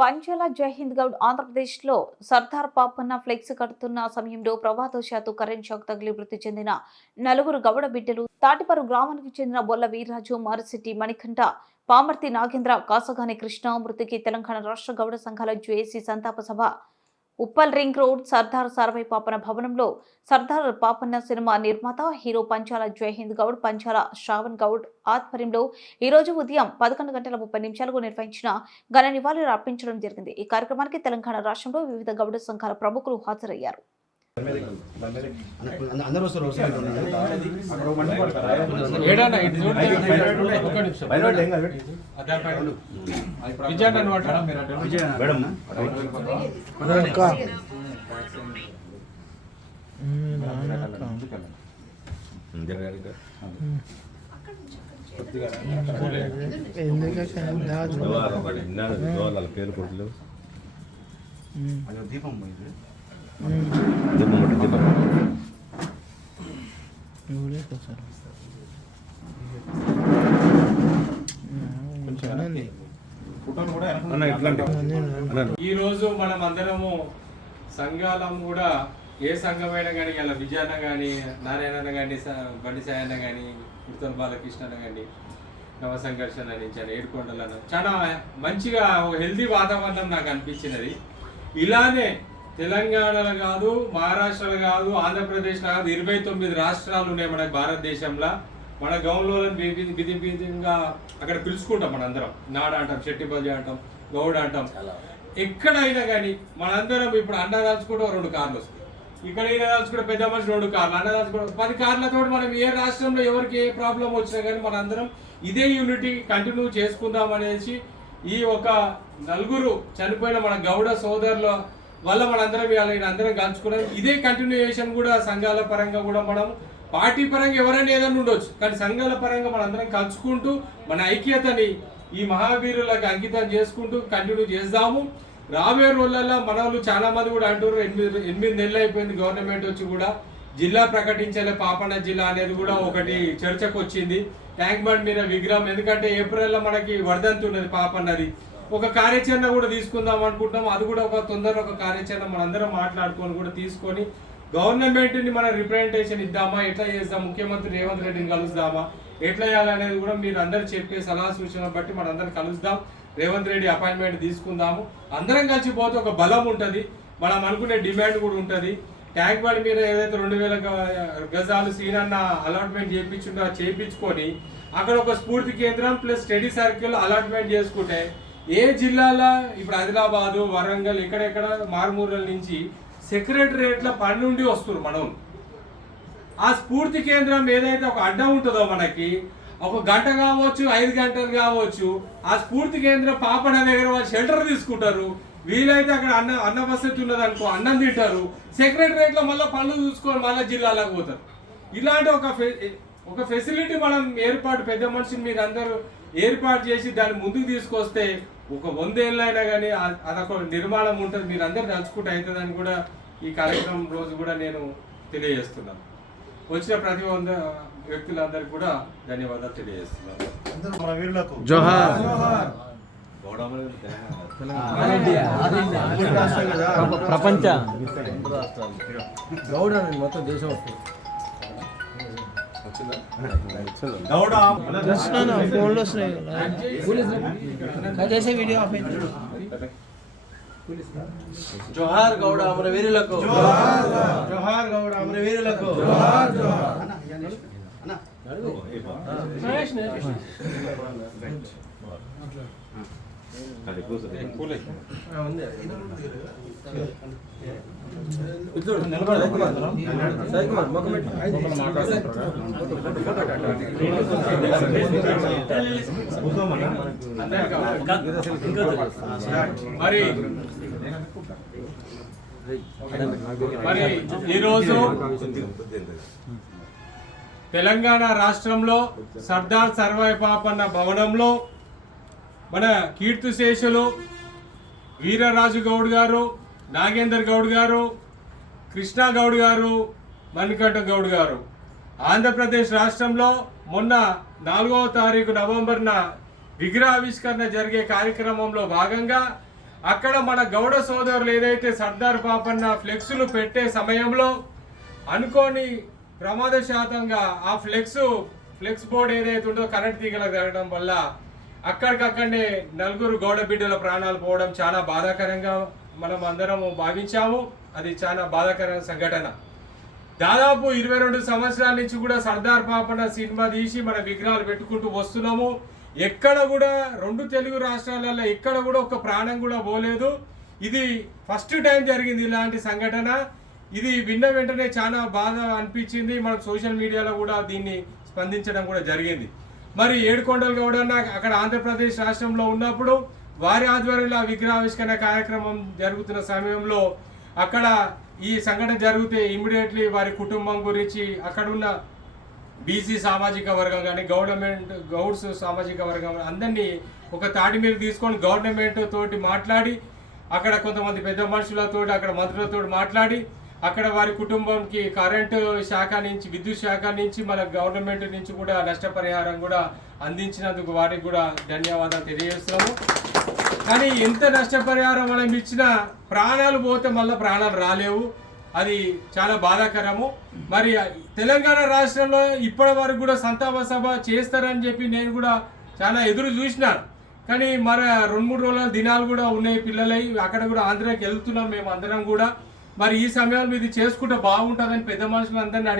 పంచాల జైహింద్ గౌడ్ ఆంధ్రప్రదేశ్లో సర్దార్ పాపన్న ఫ్లెక్స్ కడుతున్న సమయంలో ప్రమాదవశాత్తు కరెంట్ షాక్ తగిలి మృతి చెందిన నలుగురు గౌడ బిడ్డలు తాటిపరు గ్రామానికి చెందిన బొల్ల వీర్రాజు, మారిశెట్టి మణికంఠ, పామర్తి నాగేంద్ర, కాసగాని కృష్ణ మృతికి తెలంగాణ రాష్ట్ర గౌడ సంఘాల జేఏసీ సంతాప సభ ఉప్పల్ రింగ్ రోడ్ సర్దార్ సార్వై పాపన్న భవనంలో సర్దార్ పాపన్న సినిమా నిర్మాత హీరో పంచాల జైహింద్ గౌడ్, పంచాల శ్రావణ్ గౌడ్ ఆధ్వర్యంలో ఈ రోజు ఉదయం 11:30 నిర్వహించిన ఘన నివాళులు అర్పించడం జరిగింది. ఈ కార్యక్రమానికి తెలంగాణ రాష్ట్రంలో వివిధ గౌడ సంఘాల ప్రముఖులు హాజరయ్యారు. ఈ రోజు మనం అందరము సంఘాలం కూడా ఏ సంఘమైనా కానీ ఇలా విజయన్న కానీ, నారాయణ కానీ, బండి సాయన్న కానీ, ఉత్తర బాలకృష్ణ కానీ, నవ సంఘర్షణ నుంచి ఏడుకొండలను చాలా మంచిగా హెల్దీ వాతావరణం నాకు అనిపించినది. ఇలానే తెలంగాణలో కాదు, మహారాష్ట్రలో కాదు, ఆంధ్రప్రదేశ్లో కాదు, 29 రాష్ట్రాలు ఉన్నాయి మన భారతదేశంలో. మన గౌన్లో విధిగా అక్కడ పిలుచుకుంటాం మనందరం. నాడ అంటాం, శెట్టిబల్జ అంటాం, గౌడ అంటాం. ఎక్కడైనా కానీ మనందరం ఇప్పుడు అన్న దాల్చుకుంటే 2 కార్లు వస్తాయి. ఇక్కడైనా దాల్చుకుంటే పెద్ద మనిషి 2 కార్లు, అన్న దాల్చుకుంటే 10 కార్లతో మనం ఏ రాష్ట్రంలో ఎవరికి ఏ ప్రాబ్లం వచ్చినా కానీ మనందరం ఇదే యూనిటీ కంటిన్యూ చేసుకుందాం అనేసి ఈ ఒక నలుగురు చనిపోయిన మన గౌడ సోదరుల వల్ల మనందరం అందరం కలుసుకున్నాం. ఇదే కంటిన్యూయేషన్ కూడా సంఘాల పరంగా కూడా మనం పార్టీ పరంగా ఎవరైనా ఏదైనా ఉండొచ్చు, కానీ సంఘాల పరంగా మనందరం కలుసుకుంటూ మన ఐక్యతని ఈ మహావీరులకు అంకితం చేసుకుంటూ కంటిన్యూ చేద్దాము. రాబోయే రోజులలో మన వాళ్ళు చాలా మంది కూడా అంటారు 8 నెలలు అయిపోయింది గవర్నమెంట్ వచ్చి కూడా జిల్లా ప్రకటించలే, పాపన్న జిల్లా అనేది కూడా ఒకటి చర్చకు వచ్చింది. ట్యాంక్ బండ్ మీద విగ్రహం, ఎందుకంటే ఏప్రిల్లో మనకి వర్ధంతి ఉన్నది పాపన్నది. ఒక కార్యాచరణ కూడా తీసుకుందాం అనుకుంటాం. అది కూడా తొందరగా ఒక కార్యాచరణ మనందరం మాట్లాడుకొని కూడా తీసుకొని గవర్నమెంట్ని మనం రిప్రజెంటేషన్ ఇద్దామా, ఎట్లా చేద్దాం, ముఖ్యమంత్రి రేవంత్ రెడ్డిని కలుద్దామా, ఎట్లా చేయాలనేది కూడా మీరు అందరు చెప్పే సలహా సూచనలు బట్టి మనందరం కలుద్దాం. రేవంత్ రెడ్డి అపాయింట్మెంట్ తీసుకుందాము. అందరం కలిసి పోతే ఒక బలం ఉంటుంది, మనం అనుకునే డిమాండ్ కూడా ఉంటుంది. ట్యాంక్ బండ్ మీద ఏదైతే 2000 గజాలు సీనన్న అలాట్మెంట్ చేయించుకొని అక్కడ ఒక స్ఫూర్తి కేంద్రం ప్లస్ స్టడీ సర్కిల్ అలాట్మెంట్ చేసుకుంటే ఏ జిల్లాలో ఇప్పుడు ఆదిలాబాదు, వరంగల్, ఎక్కడెక్కడ మారుమూరల నుంచి సెక్రటరియట్ల పని నుండి వస్తున్నారు మనం. ఆ స్ఫూర్తి కేంద్రం ఏదైతే ఒక అడ్డం ఉంటుందో మనకి, ఒక గంట కావచ్చు, 5 గంటలు కావచ్చు, ఆ స్ఫూర్తి కేంద్రం పాపన్న దగ్గర వాళ్ళు షెల్టర్ తీసుకుంటారు. వీలైతే అక్కడ అన్న వసతి ఉన్నది అనుకో, అన్నం తింటారు. సెక్రటరియట్లో మళ్ళీ పనులు చూసుకొని మళ్ళీ జిల్లాలకు పోతారు. ఇలాంటి ఒక ఫెసిలిటీ మనం ఏర్పాటు, పెద్ద మనిషిని మీరు అందరూ ఏర్పాటు చేసి దాన్ని ముందుకు తీసుకొస్తే ఒక 100 ఏళ్ళైనా కానీ అదొక నిర్మాణం ఉంటుంది. మీరు అందరూ తలుచుకుంటే అవుతుందని కూడా ఈ కార్యక్రమం రోజు కూడా నేను తెలియజేస్తున్నాను. వచ్చిన ప్రతి 100 వ్యక్తులందరికీ కూడా ధన్యవాదాలు తెలియజేస్తున్నాను. ప్రపంచ గౌడ మొత్తం దేశం ఫోన్లో వీడియో జోహార్ గౌడ అమరవీరులకు, జోహార్ గౌడ అమరవీరులకు. మరి ఈరోజు తెలంగాణ రాష్ట్రంలో సర్దార్ సర్వాయి పాపన్న భవనంలో మన కీర్తిశేషులు వీరరాజు గౌడ్ గారు, నాగేందర్ గౌడ్ గారు, కృష్ణా గౌడ్ గారు, మణికంఠ గౌడ్ గారు ఆంధ్రప్రదేశ్ రాష్ట్రంలో మొన్న 4వ తారీఖు నవంబర్న విగ్రహావిష్కరణ జరిగే కార్యక్రమంలో భాగంగా అక్కడ మన గౌడ సోదరులు ఏదైతే సర్దార్ పాపన్న ఫ్లెక్సులు పెట్టే సమయంలో అనుకోని ప్రమాదశాతంగా ఆ ఫ్లెక్స్ బోర్డ్ ఏదైతే ఉందో కరెంట్ తీగలకు తగలడం వల్ల అక్కడికక్కడనే 4 గౌడ బిడ్డల ప్రాణాలు పోవడం చాలా బాధాకరంగా మనం అందరం భావించాము. అది చాలా బాధాకరమైన సంఘటన. దాదాపు 22 సంవత్సరాల నుంచి కూడా సర్దార్ పాపన్న సినిమా తీసి మన విగ్రహాలు పెట్టుకుంటూ వస్తున్నాము. ఎక్కడ కూడా 2 తెలుగు రాష్ట్రాలలో ఎక్కడ కూడా ఒక ప్రాణం కూడా పోలేదు. ఇది ఫస్ట్ టైం జరిగింది ఇలాంటి సంఘటన. ఇది విన్న వెంటనే చాలా బాధ అనిపించింది. మనం సోషల్ మీడియాలో కూడా దీన్ని స్పందించడం కూడా జరిగింది. మరి ఏడుకొండల గౌడన్న అక్కడ ఆంధ్రప్రదేశ్ రాష్ట్రంలో ఉన్నప్పుడు వారి ఆధ్వర్యంలో విగ్రహావిష్కరణ కార్యక్రమం జరుగుతున్న సమయంలో అక్కడ ఈ సంఘటన జరిగితే ఇమ్మీడియట్లీ వారి కుటుంబం గురించి అక్కడ ఉన్న బీసీ సామాజిక వర్గం కానీ గౌడ్స్ సామాజిక వర్గం అందరినీ ఒక తాటి మీద తీసుకొని గవర్నమెంట్ తోటి మాట్లాడి అక్కడ కొంతమంది పెద్ద మనుషులతో అక్కడ మంత్రులతో మాట్లాడి అక్కడ వారి కుటుంబంకి కరెంటు శాఖ నుంచి విద్యుత్ శాఖ నుంచి మన గవర్నమెంట్ నుంచి కూడా నష్టపరిహారం కూడా అందించినందుకు వారికి కూడా ధన్యవాదాలు తెలియజేస్తున్నాము. కానీ ఎంత నష్టపరిహారం మనం ఇచ్చినా ప్రాణాలు పోతే మళ్ళీ ప్రాణాలు రాలేవు. అది చాలా బాధాకరము. మరి తెలంగాణ రాష్ట్రంలో ఇప్పటి వరకు కూడా సంతాప సభ చేస్తారని చెప్పి నేను కూడా చాలా ఎదురు చూసినాను. కానీ మరి 2-3 రోజుల దినాలు కూడా ఉన్నాయి పిల్లలై అక్కడ కూడా ఆంధ్రాకి వెళ్తున్నాం మేము అందరం కూడా. మరి ఈ సమయంలో ఇది చేసుకుంటే బాగుంటుందని పెద్ద మనుషులు అందరినీ అడిగి